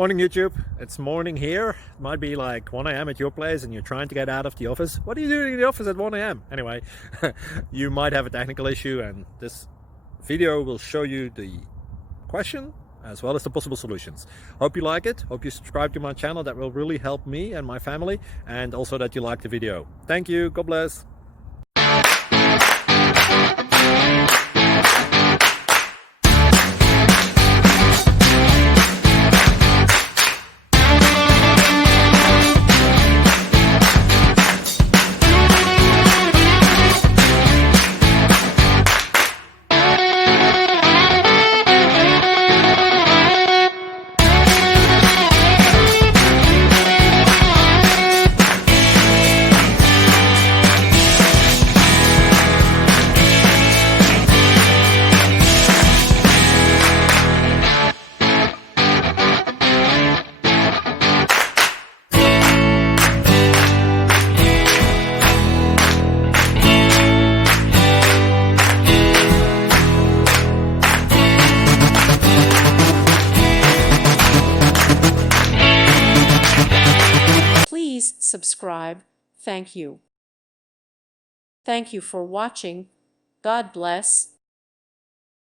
Morning YouTube, it's morning here. It might be like 1 a.m. at your place and you're trying to get out of the office. What are you doing in the office at 1 a.m.? Anyway, you might have a technical issue and this video will show you the question as well as the possible solutions. Hope you like it, hope you subscribe to my channel. That will really help me and my family, and also that you like the video. Thank you, God bless. Please subscribe. Thank you. Thank you for watching. God bless.